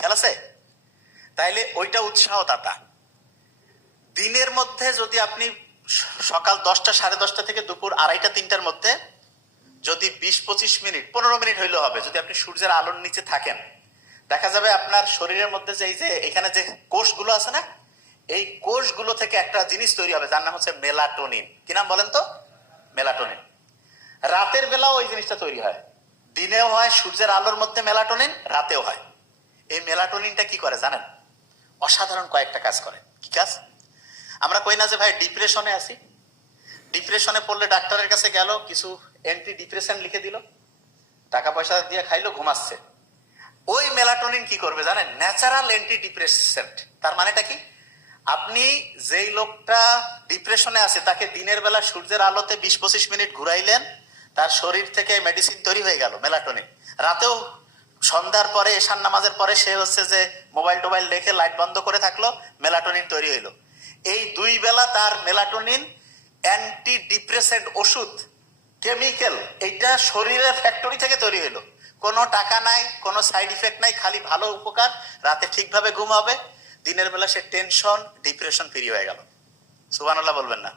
খেয়াল আছে? তাইলে ওইটা উৎসাহদাতা। দিনের মধ্যে যদি আপনি সকাল 10টা 10:30 থেকে দুপুর 2:30 3টার মধ্যে যদি 20-25 মিনিট 15 মিনিট হইলেও হবে, যদি আপনি সূর্যের আলোর নিচে থাকেন, দেখা যাবে আপনার শরীরের মধ্যে যে এই যে এখানে যে কোষগুলো আছে না, এই কোষগুলো থেকে একটা জিনিস তৈরি হবে যার নাম হচ্ছে মেলাটোনিন। কি নাম বলেন তো? মেলাটোনিন। রাতের বেলাও ওই জিনিসটা তৈরি হয়, দিনেও হয় সূর্যের আলোর মধ্যে মেলাটোনিন, রাতেও হয়। এই মেলাটোনিনটা কি করে জানেন? অসাধারণ কয়েকটা কাজ করে। কি কাজ? আমরা কই না যে ভাই ডিপ্রেশনে আছি, ডিপ্রেশনে পড়লে ডাক্তারের কাছে গেল, কিছু অ্যান্টি ডিপ্রেশন লিখে দিল, টাকা পয়সা দিয়ে খাইলো, ঘুমাচ্ছে। ওই মেলাটোনিন কি করবে জানেন? Natural anti depressant. তার মানেটা কি? আপনি যেই লোকটা ডিপ্রেশনে আছে তাকে দিনের বেলা সূর্যের আলোতে 20-25 মিনিট ঘুরাইলেন, তার শরীর থেকে মেডিসিন তৈরি হয়ে গেল, মেলাটোনিন। রাতেও সন্ধ্যার পরে এশার নামাজের পরে সে হচ্ছে যে মোবাইল টোবাইল রেখে লাইট বন্ধ করে থাকলো, মেলাটোনিন তৈরি হইলো। এই 2 বেলা তার মেলাটোনিন অ্যান্টি ডিপ্রেসেন্ট ওষুধ, কেমিক্যাল, এইটা শরীরের ফ্যাক্টরি থেকে তৈরি হইলো। কোনো টাকা নাই, কোনো সাইড ইফেক্ট নাই, খালি ভালো উপকার। রাতে ঠিকভাবে ঘুম হবে, দিনের বেলা সে টেনশন ডিপ্রেশন ফ্রি হয়ে গেল। সুবহানাল্লাহ বলবেন না?